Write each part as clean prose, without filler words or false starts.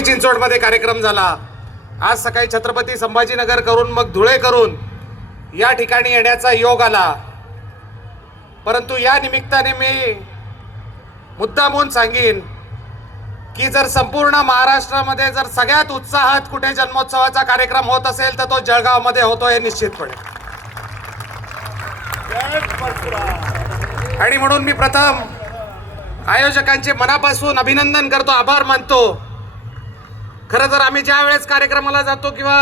पिंपरी चिंचवडमध्ये कार्यक्रम झाला, आज सकाळी छत्रपती संभाजीनगर करून मग धुळे करून या ठिकाणी येण्याचा योग आला। परंतु या निमित्ताने मी मुद्दामून सांगेन की जर संपूर्ण महाराष्ट्रामध्ये जर सगळ्यात उत्साहात कुठे जन्मोत्सवाचा कार्यक्रम होत असेल तर तो जळगावमध्ये होतोय निश्चितपणे। आणि म्हणून मी प्रथम आयोजकांचे मनापासून अभिनंदन करतो, आभार मानतो। खरं तर आम्ही ज्या वेळेस कार्यक्रमाला जातो किंवा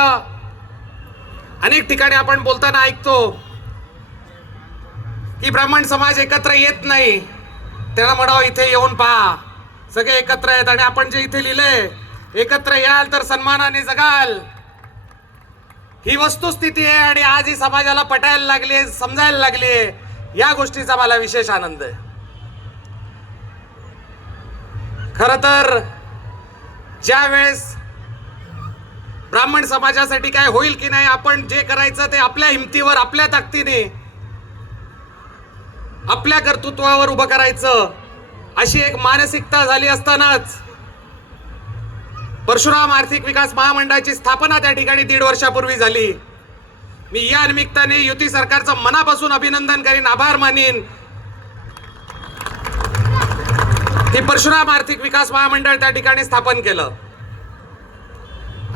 अनेक ठिकाणी आपण बोलताना ऐकतो की ब्राह्मण समाज एकत्र येत नाही, त्याला म्हणावं इथे येऊन पहा सगळे एकत्र आहेत। आणि आपण जे इथे लिहिलंय एकत्र याल तर सन्मानाने जगाल, ही वस्तुस्थिती आहे। आणि आज ही समाजाला पटायला लागली, समजायला लागली, या गोष्टीचा मला विशेष आनंद आहे। खरं तर ज्या वेळेस ब्राह्मण समाजासाठी काय होईल की नाही, आपण जे करायचं ते आपल्या हिमतीवर, आपल्या ताकदीने, आपल्या कर्तृत्वावर उभं करायचं, अशी एक मानसिकता झाली असतानाच परशुराम आर्थिक विकास महामंडळाची स्थापना त्या ठिकाणी 1.5 वर्षापूर्वी झाली। मी या निमित्ताने युती सरकारचं मनापासून अभिनंदन करीन, आभार मानीन की परशुराम आर्थिक विकास महामंडळ त्या ठिकाणी स्थापन केलं।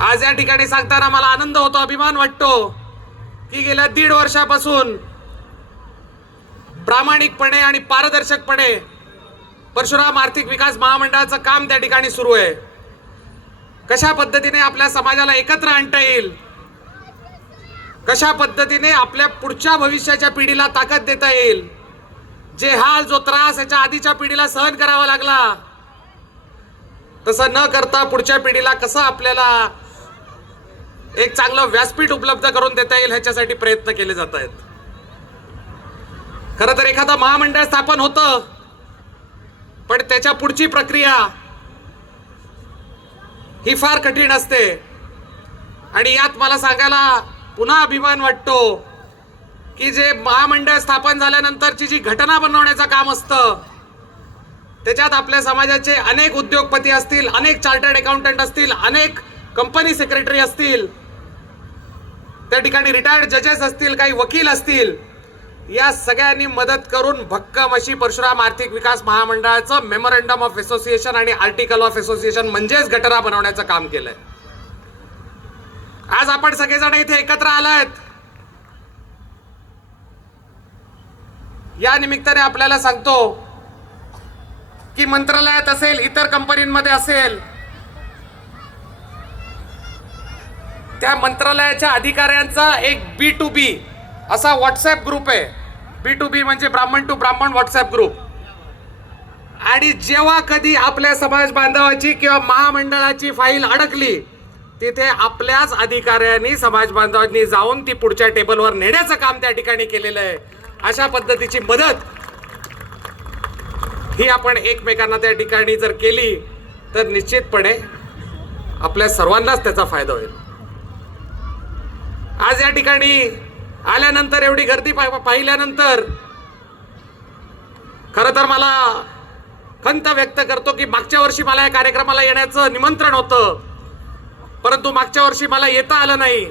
आज या ठिकाणी सांगताना मला आनंद होतो, अभिमान वाटतो की गेल्या 1.5 वर्षापासून प्रामाणिकपणे आणि पारदर्शकपणे परशुराम आर्थिक विकास महामंडळाचं काम त्या ठिकाणी सुरू आहे। कशा पद्धतीने आपल्या समाजाला एकत्र आणता येईल, कशा पद्धतीने आपल्या पुढच्या भविष्याच्या पिढीला ताकद देता येईल, जे हाल जो त्रास याच्या आधीच्या पिढीला सहन करावा लागला तसं न करता पुढच्या पिढीला कसं आपल्याला एक चांगलं व्यासपीठ उपलब्ध करून देता येईल ह्याच्यासाठी प्रयत्न केले जात आहेत। खरं तर एखादं महामंडळ स्थापन होतं, पण त्याच्या पुढची प्रक्रिया ही फार कठीण असते। आणि यात मला सांगायला पुन्हा अभिमान वाटतो की जे महामंडळ स्थापन झाल्यानंतरची जी घटना बनवण्याचं काम असतं, त्याच्यात आपल्या समाजाचे अनेक उद्योगपती असतील, अनेक चार्टर्ड अकाउंटंट असतील, अनेक कंपनी सेक्रेटरी असतील, त्या ठिकाणी रिटायर्ड जजेस असतील, काही वकील असतील, या सगळ्यांनी मदत करून भक्कम अशी परशुराम आर्थिक विकास महामंडळाचं मेमोरंडम ऑफ असोसिएशन आणि आर्टिकल ऑफ असोसिएशन म्हणजेच घटना बनवण्याचं काम केलंय। आज आपण सगळेजण इथे एकत्र आलात, या निमित्ताने आपल्याला सांगतो की मंत्रालयात असेल, इतर कंपनीमध्ये असेल, त्या मंत्रालयाच्या अधिकाऱ्यांचा एक B2B असा व्हॉट्सअप ग्रुप आहे। B2B म्हणजे ब्राह्मण टू ब्राह्मण व्हॉट्सअप ग्रुप। आणि जेव्हा कधी आपल्या समाज बांधवाची किंवा महामंडळाची फाईल अडकली, तिथे आपल्याच अधिकाऱ्यांनी, समाज बांधवांनी जाऊन ती पुढच्या टेबलवर नेण्याचं काम त्या ठिकाणी केलेलं आहे। अशा पद्धतीची मदत ही आपण एकमेकांना त्या ठिकाणी जर केली तर निश्चितपणे आपल्या सर्वांनाच त्याचा फायदा होईल। आज या ठिकाणी आल्यानंतर, एवढी गर्दी पाहिल्यानंतर खरं तर मला खंत व्यक्त करतो की मागच्या वर्षी मला या कार्यक्रमाला येण्याचं निमंत्रण होतं, परंतु मागच्या वर्षी मला येता आलं नाही।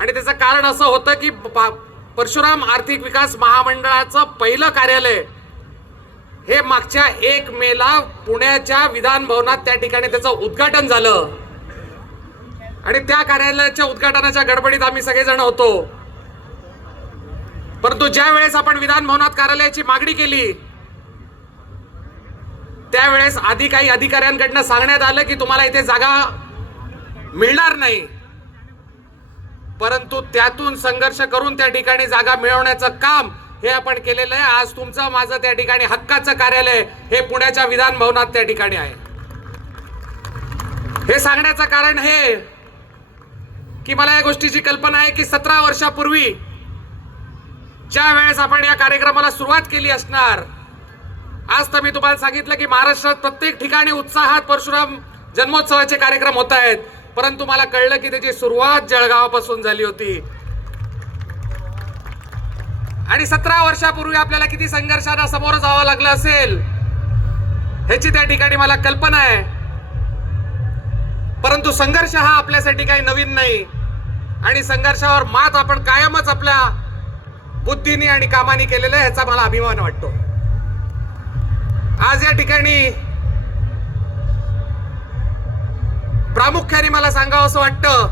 आणि त्याचं कारण असं होतं की परशुराम आर्थिक विकास महामंडळाचं पहिलं कार्यालय हे मागच्या 1 मेला पुण्याच्या विधान भवनात त्या ठिकाणी त्याचं उद्घाटन झालं। आणि त्या कार्यालयाच्या उद्घाटनाच्या गडबडीत आम्ही सगळेजण होतो। परंतु ज्या वेळेस आपण विधान भवनात कार्यालयाची मागणी केली, त्यावेळेस आधी काही अधिकाऱ्यांकडनं सांगण्यात आलं की तुम्हाला इथे जागा मिळणार नाही, परंतु त्यातून संघर्ष करून त्या ठिकाणी जागा मिळवण्याचं काम हे आपण केलेलं आहे। आज तुमचं माझं त्या ठिकाणी हक्काचं कार्यालय हे पुण्याच्या विधान भवनात त्या ठिकाणी आहे। हे सांगण्याचं कारण हे की मला या गोष्टीची कल्पना आहे की 17 वर्षापूर्वी ज्या वेळेस आपण या कार्यक्रमाला सुरुवात केली असणार, आज तर मी तुम्हाला सांगितलं की महाराष्ट्रात प्रत्येक ठिकाणी उत्साहात परशुराम जन्मोत्सवाचे कार्यक्रम होत आहेत, परंतु मला कळलं की त्याची सुरुवात जळगावापासून झाली होती। आणि 17 वर्षापूर्वी आपल्याला किती संघर्षाला सामोरं जावं लागलं असेल ह्याची त्या ठिकाणी मला कल्पना आहे। परंतु संघर्ष हा आपल्यासाठी काही नवीन नाही आणि संघर्षावर मात आपण कायमच आपल्या बुद्धीने आणि कामाने केलेलं आहे, याचा मला अभिमान वाटतो. आज या ठिकाणी प्रामुख्याने मला सांगावं असं वाटतं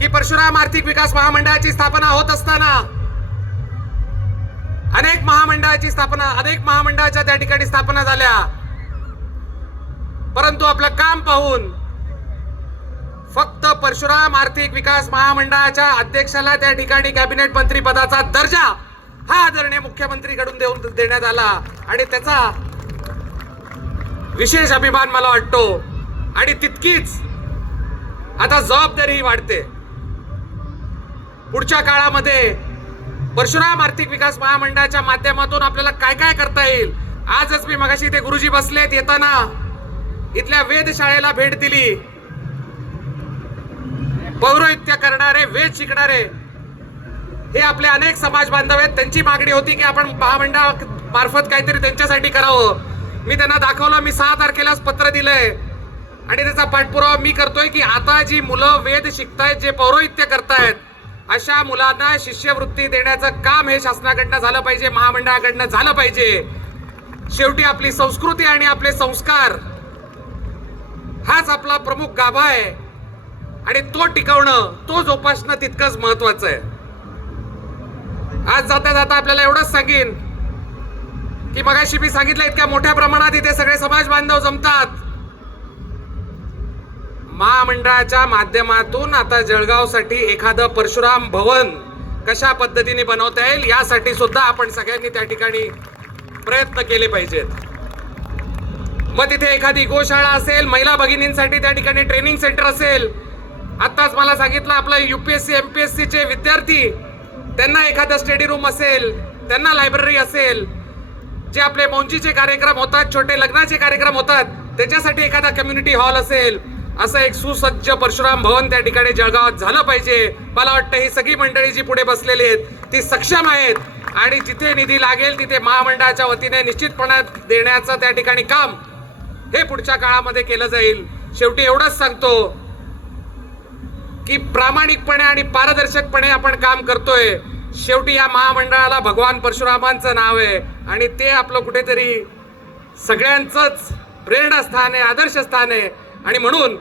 की परशुराम आर्थिक विकास महामंडळाची स्थापना होत असताना अनेक महामंडळाच्या त्या ठिकाणी स्थापना झाल्या, परंतु आपलं काम पाहून फक्त परशुराम आर्थिक विकास महामंडळाच्या अध्यक्षाला त्या ठिकाणी कॅबिनेट मंत्री पदाचा दर्जा हा आदरणीय मुख्यमंत्रीकडून देण्यात आला आणि त्याचा विशेष अभिमान मला वाटतो. आणि तितकीच आता जबाबदारी वाढते. पुढच्या काळामध्ये परशुराम आर्थिक विकास महामंडळाच्या माध्यमातून आपल्याला काय काय करता येईल. आजच मी मगाशी ते गुरुजी बसलेत, येताना इथल्या वेधशाळेला भेट दिली. पौरोहित्य करणारे, वेद शिकणारे हे आपले अनेक समाज बांधव आहेत. त्यांची मागणी होती की आपण महामंडळ मार्फत काहीतरी त्यांच्यासाठी करावं. मी त्यांना दाखवलं. मी 6 तारखेलाच पत्र दिलंय आणि त्याचा पाठपुरावा मी करतोय की आता जी मुलं वेद शिकतायत, जे पौरोहित्य करतायत, अशा मुलांना शिष्यवृत्ती देण्याचं काम हे शासनाकडनं झालं पाहिजे, महामंडळाकडनं झालं पाहिजे. शेवटी आपली संस्कृती आणि आपले संस्कार हाच आपला प्रमुख गाभा आहे आणि तो टिकवणं, तो जोपासणं तितकंच महत्वाचं आहे. आज जाता जाता आपल्याला एवढंच सांगेन की मगाशी मी सांगितलं इतक्या मोठ्या प्रमाणात इथे सगळे समाज बांधव जमतात. महामंडळाच्या माध्यमातून आता जळगावसाठी एखादं परशुराम भवन कशा पद्धतीने बनवता येईल यासाठी सुद्धा आपण सगळ्यांनी त्या ठिकाणी प्रयत्न केले पाहिजेत. मग तिथे एखादी गोशाळा असेल, महिला भगिनींसाठी त्या ठिकाणी ट्रेनिंग सेंटर असेल. आताच मला सांगितलं आपलं UPSC MPSC चे विद्यार्थी, त्यांना एखादं स्टडी रूम असेल, त्यांना लायब्ररी असेल, जे आपले मौंजीचे कार्यक्रम होतात, छोटे लग्नाचे कार्यक्रम होतात, त्याच्यासाठी एखादा कम्युनिटी हॉल असेल. असं एक सुसज्ज परशुराम भवन त्या ठिकाणी जळगावात झालं पाहिजे. मला वाटतं ही सगळी मंडळी जी पुढे बसलेली आहेत ती सक्षम आहेत आणि जिथे निधी लागेल तिथे महामंडळाच्या वतीने निश्चितपणे देण्याचं त्या ठिकाणी काम हे पुढच्या काळामध्ये केलं जाईल. शेवटी एवढंच सांगतो की प्रामाणिकपणे आणि पारदर्शकपणे आपण काम करतोय. शेवटी या महामंडळाला भगवान परशुरामांचं नाव आहे आणि ते आपलं कुठेतरी सगळ्यांचंच प्रेरणास्थान आहे, आदर्शस्थान आहे. आणि म्हणून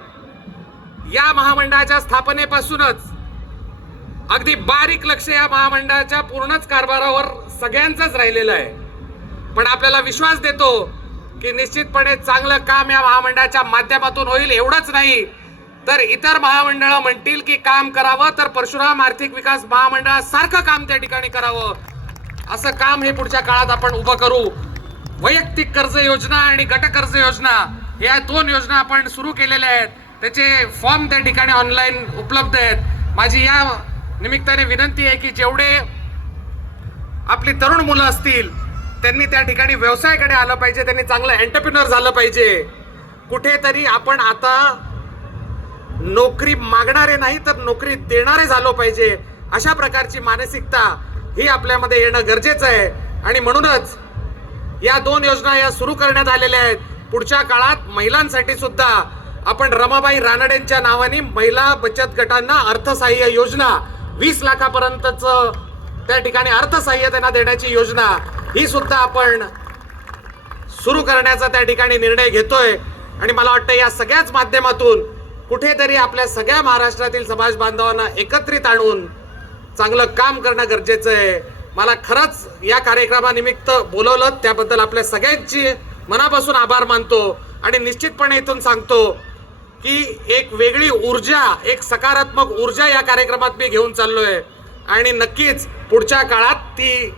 या महामंडळाच्या स्थापनेपासूनच अगदी बारीक लक्ष या महामंडळाच्या पूर्णच कारभारावर सगळ्यांचंच राहिलेलं आहे. पण आपल्याला विश्वास देतो की निश्चितपणे चांगलं काम या महामंडळाच्या माध्यमातून होईल. एवढंच नाही तर इतर महामंडळं म्हणतील की काम करावं तर परशुराम आर्थिक विकास महामंडळासारखं काम त्या ठिकाणी करावं. असं काम हे पुढच्या काळात आपण उभं करू. वैयक्तिक कर्ज योजना आणि गट कर्ज योजना या 2 योजना आपण सुरू केलेल्या आहेत. त्याचे फॉर्म त्या ठिकाणी ऑनलाईन उपलब्ध आहेत. माझी या निमित्ताने विनंती आहे की जेवढे आपली तरुण मुलं असतील त्यांनी त्या ठिकाणी व्यवसायाकडे आलं पाहिजे, त्यांनी चांगलं एंटरप्रिनर झालं पाहिजे. कुठेतरी आपण आता नोकरी मागणारे नाही तर नोकरी देणारे झालो पाहिजे. अशा प्रकारची मानसिकता ही आपल्यामध्ये येणं गरजेचं आहे आणि म्हणूनच या 2 योजना या सुरू करण्यात आलेल्या आहेत. पुढच्या काळात महिलांसाठी सुद्धा आपण रमाबाई रानडेंच्या नावाने महिला बचत गटांना अर्थसहाय्य योजना 20 लाखापर्यंतचं त्या ठिकाणी अर्थसहाय्य त्यांना देण्याची योजना ही सुद्धा आपण सुरू करण्याचा त्या ठिकाणी निर्णय घेतोय. आणि मला वाटतं या सगळ्याच माध्यमातून कुठेतरी आपल्या सगळ्या महाराष्ट्रातील समाज बांधवांना एकत्रित आणून चांगलं काम करणं गरजेचं आहे. मला खरंच या कार्यक्रमानिमित्त बोलवलं त्याबद्दल आपल्या सगळ्यांची मनापासून आभार मानतो आणि निश्चितपणे इथून सांगतो की एक वेगळी ऊर्जा, एक सकारात्मक ऊर्जा या कार्यक्रमात मी घेऊन चाललोय आणि नक्कीच पुढच्या काळात ती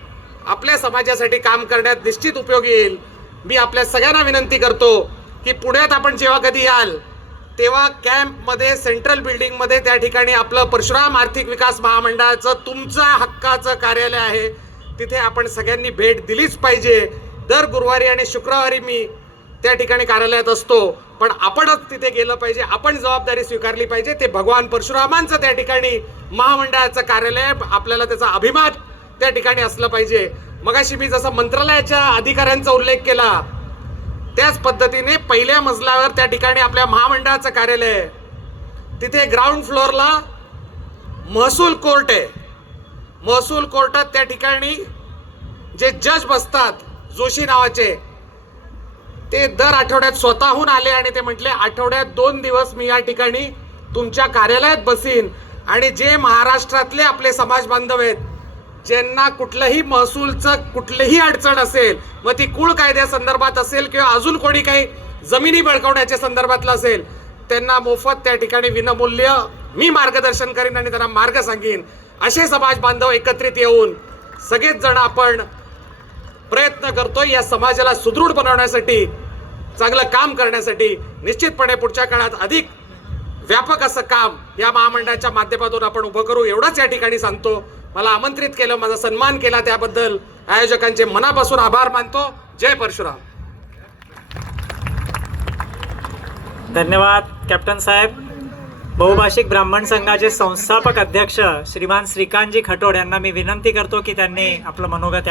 आपल्या समाजासाठी काम करण्यात निश्चित उपयोगी येईल. मी आपल्या सगळ्यांना विनंती करतो की पुण्यात आपण जेव्हा कधी याल तेव्हा कॅम्पमध्ये, सेंट्रल बिल्डिंगमध्ये त्या ठिकाणी आपलं परशुराम आर्थिक विकास महामंडळाचं तुमचं हक्काचं कार्यालय आहे. तिथे आपण सगळ्यांनी भेट दिलीच पाहिजे. दर गुरुवारी आणि शुक्रवारी मी त्या ठिकाणी कार्यालयात असतो, पण आपणच तिथे गेलं पाहिजे, आपण जबाबदारी स्वीकारली पाहिजे. ते भगवान परशुरामांचं त्या ठिकाणी महामंडळाचं कार्यालय, आपल्याला त्याचा अभिमान त्या ठिकाणी असलं पाहिजे. मगाशी मी जसं मंत्रालयाच्या अधिकाऱ्यांचा उल्लेख केला त्याच पद्धतीने पहिल्या मजल्यावर त्या ठिकाणी आपल्या महामंडळाचं कार्यालय आहे. तिथे ग्राउंड फ्लोअरला महसूल कोर्ट आहे. महसूल कोर्टात त्या ठिकाणी जे जज बसतात जोशी नावाचे, ते दर आठवड्यात स्वतःहून आले आणि ते म्हटले आठवड्यात 2 दिवस मी या ठिकाणी तुमच्या कार्यालयात बसीन आणि जे महाराष्ट्रातले आपले समाज बांधव आहेत ज्यांना कुठलंही महसूलचं कुठलीही अडचण असेल, मग ती कुळ कायद्यासंदर्भात असेल किंवा अजून कोणी काही जमिनी बळकावण्याच्या संदर्भातलं असेल, त्यांना मोफत त्या ठिकाणी विनामूल्य मी मार्गदर्शन करीन आणि त्यांना मार्ग सांगेन. असे समाज बांधव एकत्रित येऊन सगळेच जण आपण प्रयत्न करतोय या समाजाला सुदृढ बनवण्यासाठी, चांगलं काम करण्यासाठी. निश्चितपणे पुढच्या काळात अधिक व्यापक असं काम या महामंडळाच्या माध्यमातून आपण उभं करू, एवढंच या ठिकाणी सांगतो. मला आमंत्रित केलं, माझा सन्मान केला, त्याबद्दल आयोजकांचे मनापासून आभार मानतो. जय परशुराम. धन्यवाद कॅप्टन साहेब. बहुभाषिक ब्राह्मण संघाचे संस्थापक अध्यक्ष श्रीमान श्रीकांतजी खटोड यांना मी विनंती करतो की त्यांनी आपलं मनोगत